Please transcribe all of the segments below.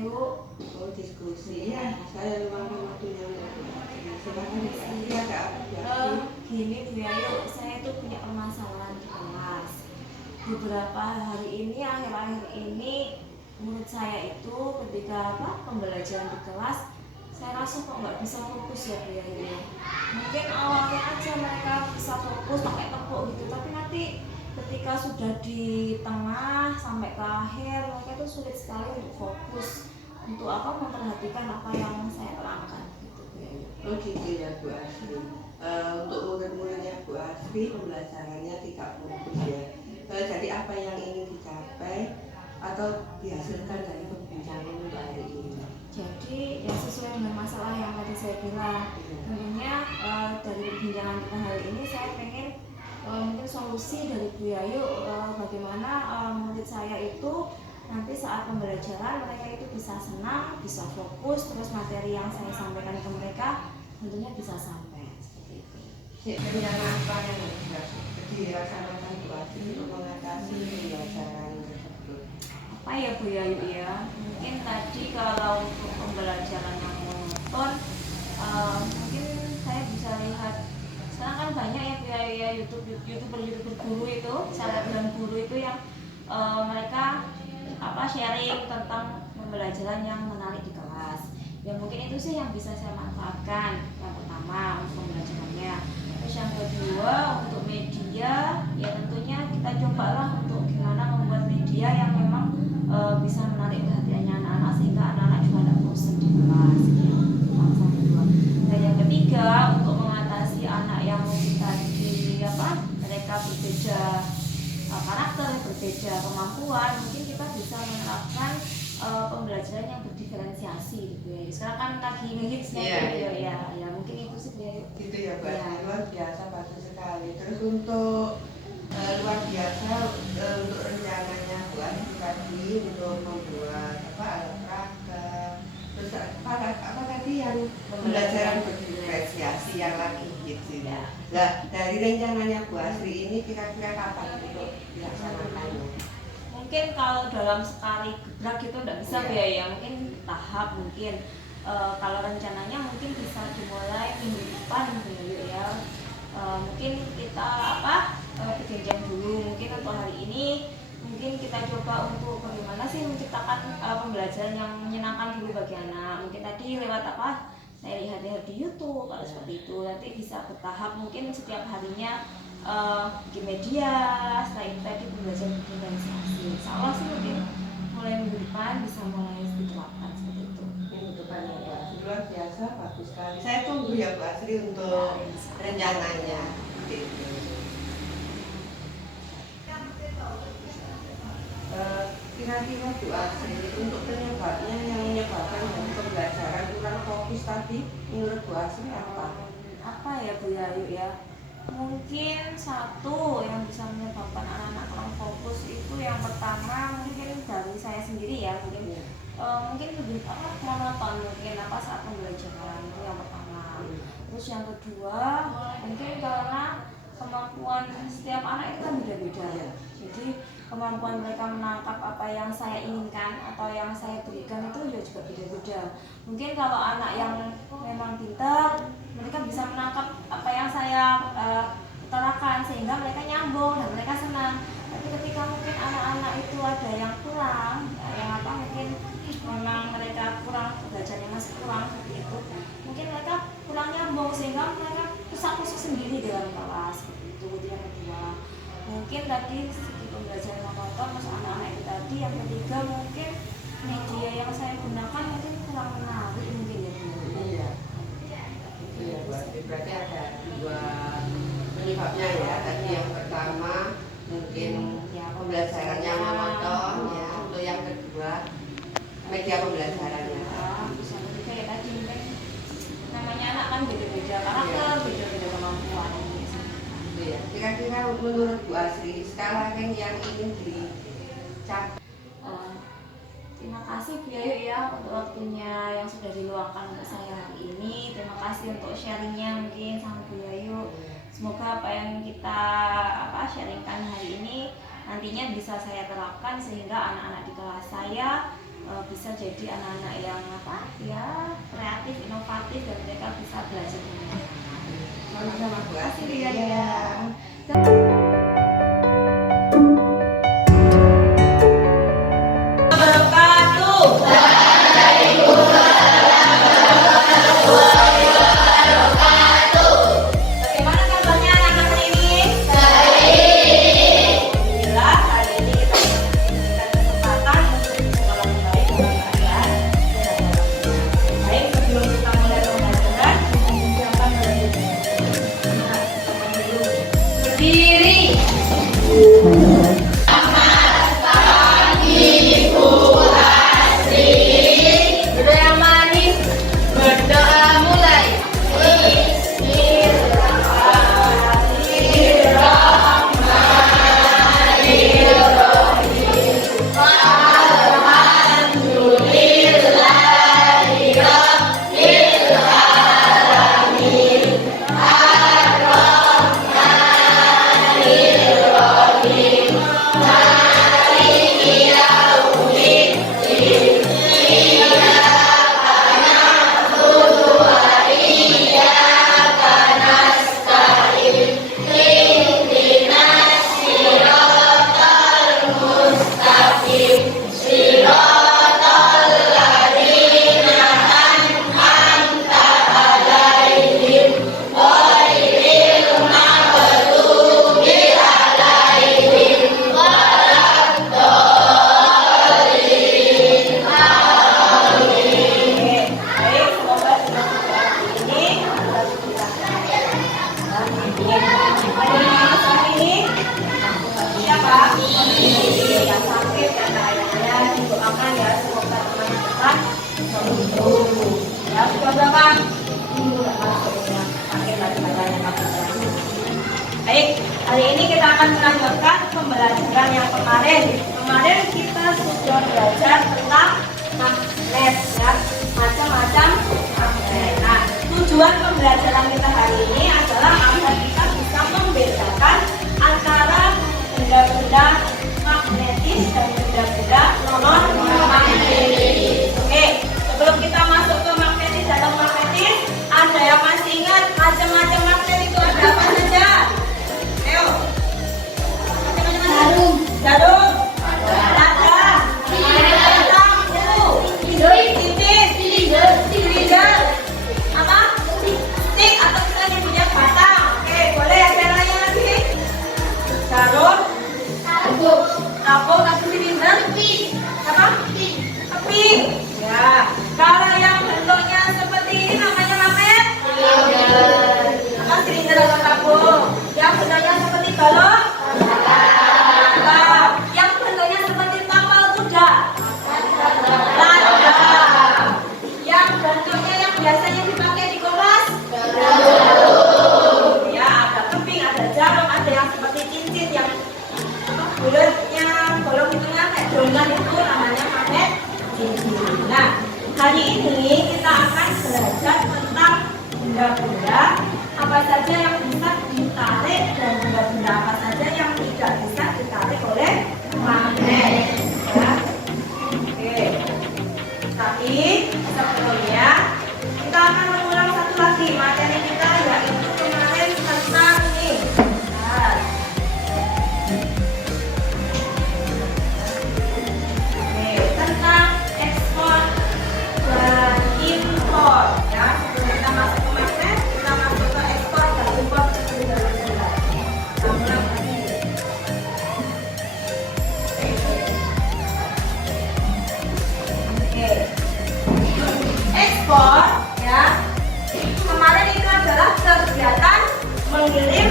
Ayu. Oh, diskusi ya, saya luangkan waktunya untuk silakan diskusi ada apa ya? Gini Bu Ayu, saya itu punya permasalahan di kelas. Beberapa hari ini, akhir-akhir ini, menurut saya itu ketika pembelajaran di kelas, saya rasa kok nggak bisa fokus ya Bu Ayu ya. Mungkin awalnya aja mereka bisa fokus pakai tepuk gitu, tapi nanti ketika sudah di tengah sampai ke akhir, mereka itu sulit sekali untuk fokus untuk memperhatikan apa yang saya terangkan gitu Bu Ayu. Oh gitu ya Bu Asri. Untuk murid-muridnya Bu Asri pembelajarannya tidak fokus ya. Jadi apa yang ingin dicapai atau dihasilkan dari perbincangan untuk hari ini? Jadi ya sesuai dengan masalah yang tadi saya bilang, tentunya dari perbincangan kita hari ini saya pengen mungkin solusi dari Bu Yayu bagaimana murid saya itu nanti saat pembelajaran mereka itu bisa senang, bisa fokus, terus materi yang saya sampaikan ke mereka tentunya bisa sampai seperti itu. Rencana apa yang dilaksanakan Bu Asri untuk mengatasi pembelajaran tersebut? Apa ya Bu Yayu ya? Mungkin tadi kalau untuk pembelajaran yang monoton, mungkin saya bisa lihat sekarang kan banyak ya Bu Yayu ya youtuber guru itu, selebgram guru itu yang mereka sharing tentang pembelajaran yang menarik di kelas. Ya mungkin itu sih yang bisa saya manfaatkan. Yang pertama untuk pembelajarannya. Terus yang kedua untuk media, ya tentunya kita cobalah untuk gimana membuat media yang memang bisa menarik perhatiannya anak-anak sehingga anak-anak juga tidak bosan di kelas. Dan yang ketiga untuk mengatasi anak yang tadi mereka berbeda karakter, berbeda kemampuan, mungkin kita bisa menerapkan pembelajaran yang berdiferensiasi gitu ya. Sekarang kan lagi ngehitsnya ya mungkin itu sih ya. Gitu ya Bu Asri, luar biasa bagus sekali. Terus untuk luar biasa untuk rencananya Bu Asri tadi untuk membuat alat peraga, terus apa tadi yang pembelajaran berdiferensiasi yang lagi gitu ya. Nah dari rencananya Bu Asri ini kira-kira kapan untuk dilaksanakannya? Mungkin kalau dalam sekali gebrak gitu tidak bisa ya, mungkin tahap mungkin. Kalau rencananya mungkin bisa dimulai minggu depan ya. Mungkin kita berjenjang dulu, mungkin untuk hari ini mungkin kita coba untuk bagaimana sih menciptakan pembelajaran yang menyenangkan dulu bagi anak. Mungkin tadi lewat saya lihat-lihat di YouTube kalau seperti itu. Nanti bisa bertahap mungkin setiap harinya bikin media, setelah itu tadi pembelajaran diferensiasi. Insya Allah sih mungkin mulai minggu depan bisa mulai diterapkan seperti itu. Minggu depan ya Bu Asri, luar biasa bagus sekali. Saya tunggu ya Bu Asri untuk rencananya. Gitu. Kira-kira Bu Asri untuk penyebabnya yang menyebabkan dari pembelajaran kurang fokus tadi menurut Bu Asri apa? Apa ya Bu Yayu ya? Mungkin satu yang bisa menyebabkan anak-anak kurang fokus itu yang pertama mungkin dari saya sendiri ya mungkin lebih monoton mungkin saat pembelajaran itu yang pertama. Terus yang kedua mungkin karena kemampuan setiap anak itu kan beda-beda ya. Jadi kemampuan mereka menangkap apa yang saya inginkan atau yang saya berikan itu juga beda-beda. Mungkin kalau anak yang memang pintar, mereka bisa menangkap apa yang saya utarakan sehingga mereka nyambung dan mereka senang. Tapi ketika mungkin anak-anak itu ada yang kurang, yang mungkin memang mereka kurang belajarnya masih kurang seperti itu, mungkin mereka kurang nyambung sehingga mereka kusuk-kusuk sendiri dalam kelas seperti itu. Yang kedua mungkin tadi segi pembelajaran monoton masuk anak-anak itu tadi. Yang ketiga mungkin media yang saya gunakan mungkin kurang menarik mungkin ya. Iya, berarti ada dua penyebabnya ya. Tadi yang pertama mungkin pembelajarannya monoton ya. Untuk yang kedua media pembelajarannya. Bisa ketiga ya tadi mungkin namanya anak kan beda-beda karakter, beda-beda kemampuan. Ya. Kira-kira menurut Bu Asri skala rank yang ingin dicapai? Terima kasih Bu Yayu ya untuk waktunya yang sudah diluangkan untuk saya hari ini. Terima kasih untuk sharingnya mungkin sama Bu Yayu. Semoga apa yang kita sharingkan hari ini nantinya bisa saya terapkan sehingga anak-anak di kelas saya bisa jadi anak-anak yang apa ya kreatif, inovatif dan mereka bisa belajar dengan Sama-sama Bu kasih Asri ya. ya. Bagaimana kabarnya anak-anak ini? Alhamdulillah, hari ini kita diberikan kesempatan untuk sekolah baik dengan kalian. Baik, sebelum kita mulai pembelajaran, siapa berdiri? Berdoa yang manis. Berdoa mulai. Baik, semoga dengan doa ini kita bisa ini siapa? Yang sakit dan ayahnya didoakan ya semoga teman cepat sembuh. Ya sudah berapa? Yang sakit lagi badannya Baik, hari ini kita akan melanjutkan pembelajaran yang kemarin. Kemarin kita sudah belajar tentang magnet ya, macam-macam magnet. Nah, tujuan pembelajaran kita hari ini adalah agar kita bisa membedakan antara benda-benda magnetis dan benda-benda non magnetis. Oke, sebelum kita masuk ke magnetis dan non magnetis, ada yang masih ingat macam-macam magnet itu ada apa saja? Ayo. Jarum. Jarum. Kaca. Silinder. Apa? Stick atau kita nyebutnya batang. Oke, boleh ada yang lain lagi? Jarum. Tabung atau silinder? Apa? Api. Ya. Kalau yang bentuknya seperti ini namanya magnet? Apa silinder atau tabung? Yang bentuknya seperti balon? Yang bentuknya seperti kapal kuda? Lada. Yang bentuknya yang biasanya dipakai di kelas? Ya, ada keping, ada jarum, ada yang seperti cincin yang bulatnya bolong di tengah kayak donat itu namanya magnet cincin. Nah, hari ini kita akan belajar tentang benda-benda apa saja yang bisa ditarik dan benda-benda apa saja yang tidak bisa ditarik oleh magnet. Ya. Oke. Tapi sebelumnya kita akan mengulang satu lagi materi kita yaitu kemarin tentang ini. Nah. Oke, tentang ekspor dan impor ya. Sebelum kita masuk ke magnet, kita masuk ke ekspor dan impor terlebih dahulu. Kita ulang lagi. Oke. Ekspor ya. Kemarin itu adalah kegiatan mengirim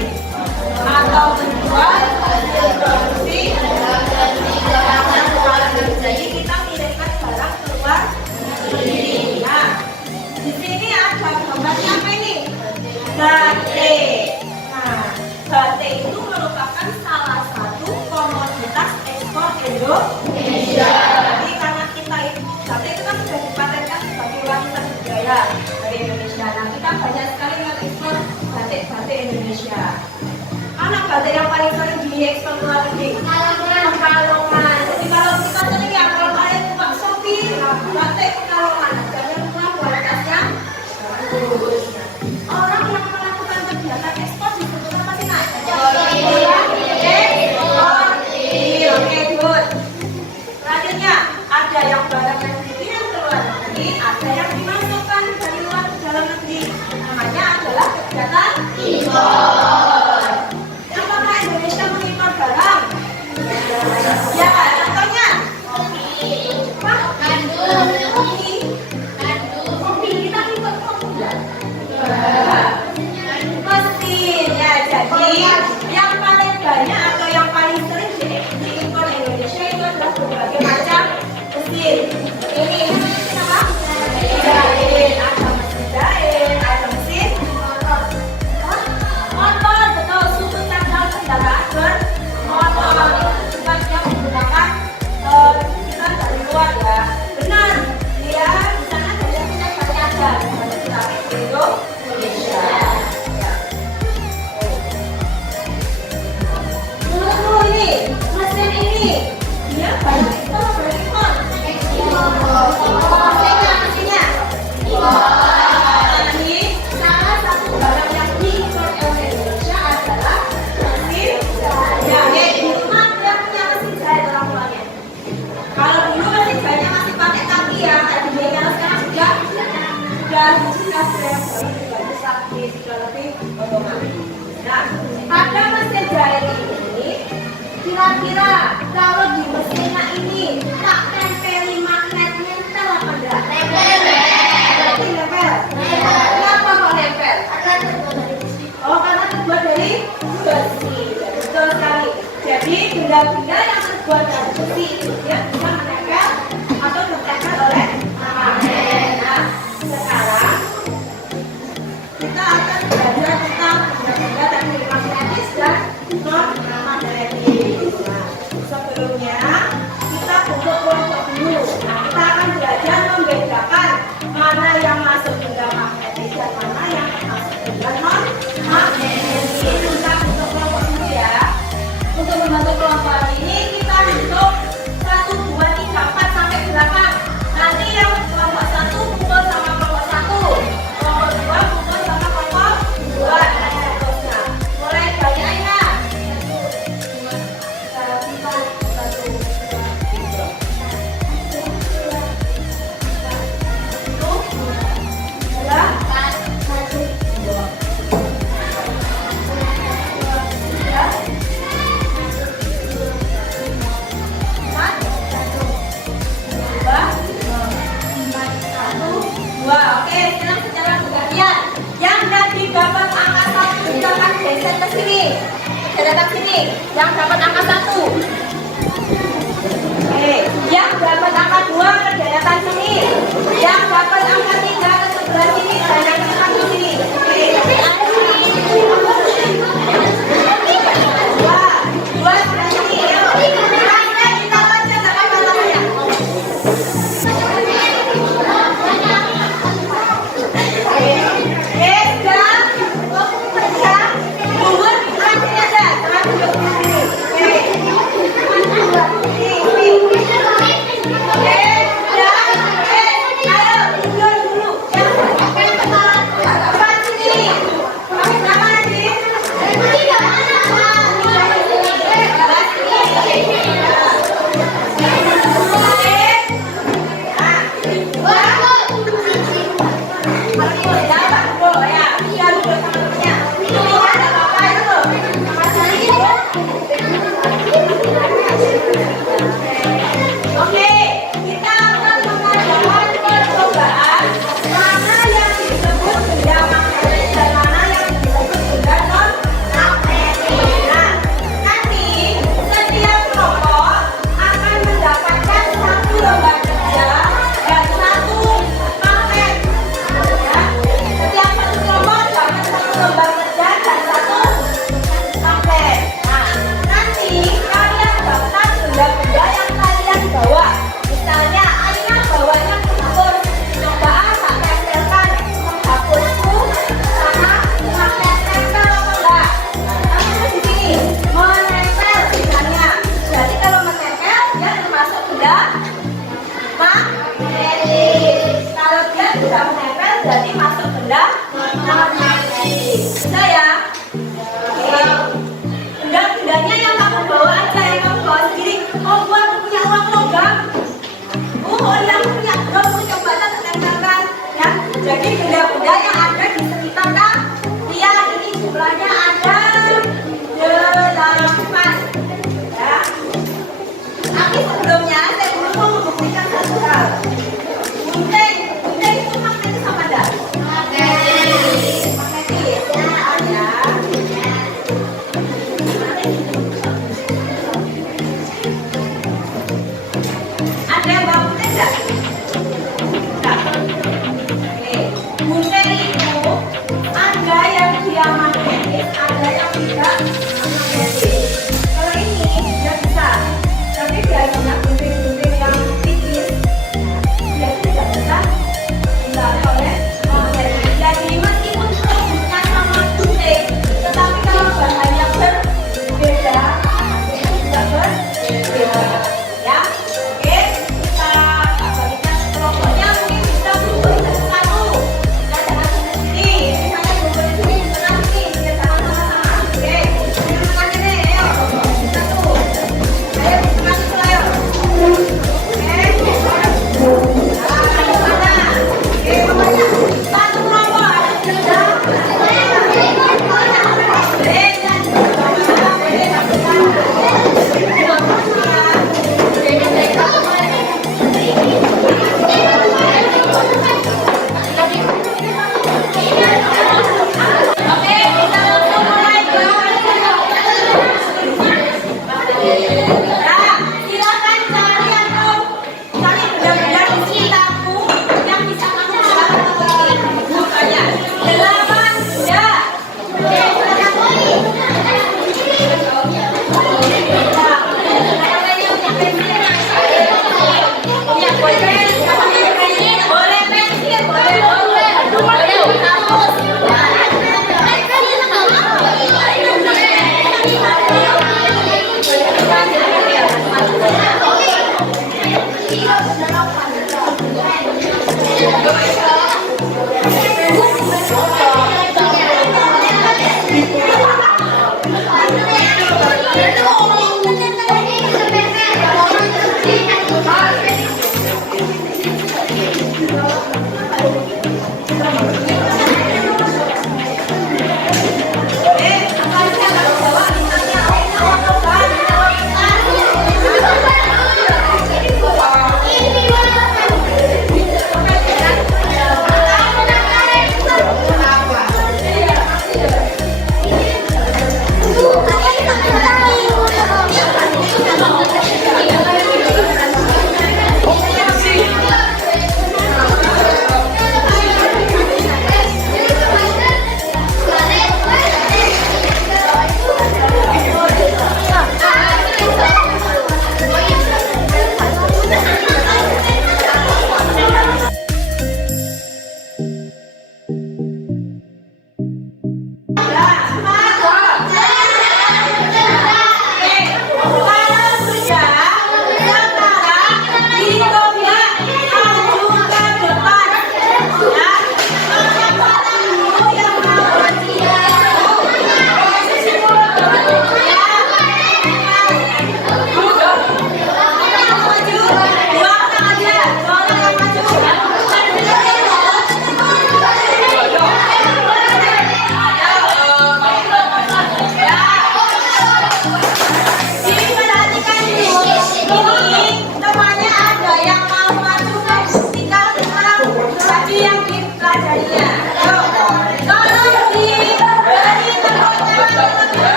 atau menjual hasil produksi barang luar negeri. Jadi kita mengirimkan barang keluar negeri. Nah, di sini ada gambarnya apa ini? Batik. Nah, batik itu merupakan salah satu komoditas ekspor Indonesia. Jadi karena kita itu batik itu kan sudah dipatenkan sebagai warisan budaya dari Indonesia. Nah, kita banyak sekali mengekspor batik-batik Indonesia. Mana batik yang paling sering diekspor ke luar negeri? Kalongan. Jadi kalau kita sering ya kalau kalian buka Shopee Jadi ada yang dimasukkan dari luar ke dalam negeri. Namanya adalah kegiatan impor. Apakah Indonesia mengimpor barang? Ya kan? Contohnya? Apa? Kopi. Kopi. Kita impor kopi enggak? Mesin. Ya, jadi yang paling banyak atau yang paling sering diimpor Indonesia itu adalah berbagai macam mesin. Ini mesin apa? Jahit. Ada mesin jahit, ada mesin motor. Motor, betul. Suku tanggal kendaraan bermotor. Bukan yang menggunakan kita dari luar ya. Benar. Dia di sana banyak punya ada. Tapi di Indonesia. Tunggu ini, mesin ini. Dia banyak ekspor atau impor? Mesinnya. Jadi salah satu barang yang diimpor oleh Indonesia adalah mesin jahit. Di rumah dia punya mesin jahit orang tuanya. Kalau dulu mesin jahitnya masih pakai kaki ya, kalau sekarang sudah lebih otomatis. Nah, ada mesin jahit ini. Kira-kira kalau di mesinnya ini tak tempeli magnet, nempel apa enggak? Nempel. Kenapa kok nempel? Oh, karena terbuat dari besi. Betul sekali. Jadi benda-benda yang terbuat dari besi itu dia bisa menempel atau tertempel oleh magnet. Nah, sekarang kita akan belajar tentang benda-benda teknik magnetis dan non-magnetis. Nah, sebelumnya kita bentuk kelompok dulu. Nah, kita akan belajar membedakan mana yang masuk benda magnetis dan mana yang masuk benda non-magnetis. Kita bentuk kelompok dulu ya. Untuk membentuk kelompok ini kita bentuk 1, 2, 3, 4 sampai 8. Nanti yang kelompok 1 kumpul sama kelompok 1, kelompok 2 kumpul sama kelompok 2 dan seterusnya. Mulai dari Aina. 2. Oke, sekarang secara bergantian. Yang tadi dapat angka 1 silakan geser ke sini. Datang sini. Yang dapat angka 1. Oke, yang dapat angka 2 ke daratan sini. Yang dapat angka 3 ke sebelah sini dan yang ke sini. Oke. 2 sebelah sini. Ayo. Kita baca tangan tangannya. Oke, kita akan mengadakan percobaan mana yang disebut benda magnetis dan mana yang disebut benda non-magnetis. Nah, nanti setiap kelompok akan mendapatkan 1 lembar kerja dan 1 magnet. Ya, setiap satu kelompok dapat 1 lembar kerja dan 1 magnet. Nah, nanti kalian daftar benda-benda yang kalian bawa. Misalnya, Aina bawanya ke dapur. Cobaan tak tempelkan dapurku sama magnet tempel apa enggak? Kamu di sini menempel misalnya. Jadi kalau menempel dia termasuk benda magnetis. Kalau dia sudah menempel berarti masuk benda non-magnetis. Bisa ya? Oke. Benda-bendanya yang kamu bawa aja, yang kamu bawa sendiri. Oh, gua punya uang logam. Oh, yang punya, gua mau coba tak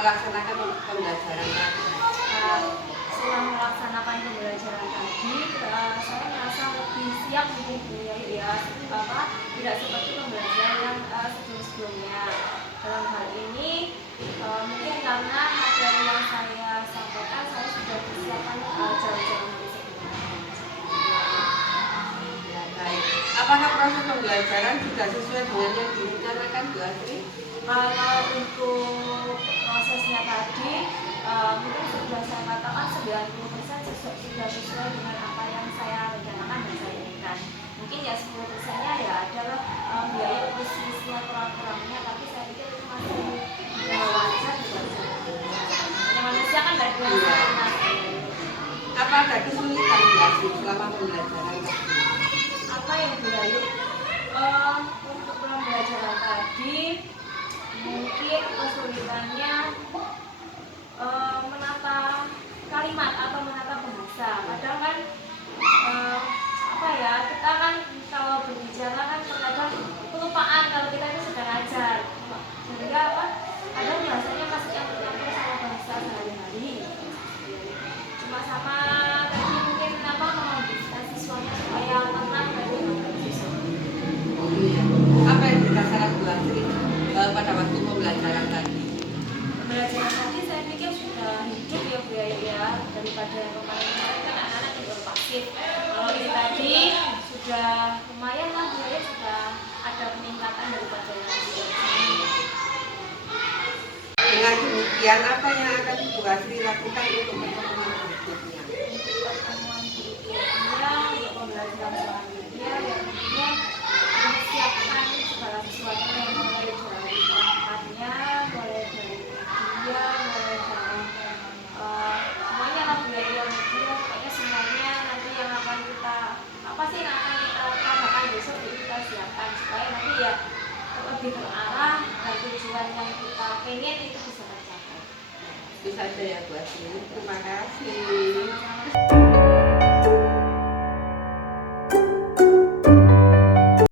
melaksanakan pembelajaran tadi? Setelah melaksanakan pembelajaran tadi, saya merasa lebih siap mungkin ya, tidak seperti pembelajaran yang sebelum-sebelumnya. Dalam hal ini mungkin karena materi yang saya sampaikan saya sudah persiapkan jauh-jauh hari sebelumnya. Ya, baik. Apakah proses pembelajaran juga sesuai dengan yang direncanakan Bu Asri? Kalau untuk prosesnya tadi, mungkin sudah saya katakan 90% sudah sesuai dengan apa yang saya rencanakan dan saya inginkan. Mungkin ya 10%-nya ya adalah biaya kursusnya kurang-kurangnya, tapi saya pikir itu masih wajar juga. Namanya manusia kan dari yang sempurna. Apa ada kesulitan Bu Asri selama pembelajaran tadi? Apa yang Ayu? Untuk pembelajaran tadi mungkin kesulitannya menata kalimat atau menata bahasa. Padahal kan kita kan kalau berbicara kan terkadang kelupaan kalau kita itu sedang ngajar, sehingga kadang bahasanya masih campur-campur sama bahasa sehari-hari. Cuma sama tadi mungkin membimbing siswanya supaya tenang tadi. Oh iya. Apa yang dirasakan Bu Asri pada waktu pembelajaran tadi? Pembelajaran tadi saya pikir sudah hidup ya Bu ya, daripada yang kemarin-kemarin kan anak-anak juga pasif. Kalau ini tadi sudah lumayan lah Bu ya, sudah ada peningkatan daripada yang sebelumnya. Dengan demikian, apa yang akan Bu Asri lakukan untuk pertemuan berikutnya? Pertemuan berikutnya untuk pembelajaran selanjutnya yang tentunya mempersiapkan segala sesuatu yang mulai dari perangkatnya, mulai dari media, mulai dari semuanya lah biaya media, pokoknya semuanya nanti yang akan kita yang akan kita lakukan besok itu kita siapkan supaya nanti ya lebih terarah dan tujuan yang kita pengen itu bisa tercapai. Itu saja ya Bu Asri. Terima kasih. Sama-sama.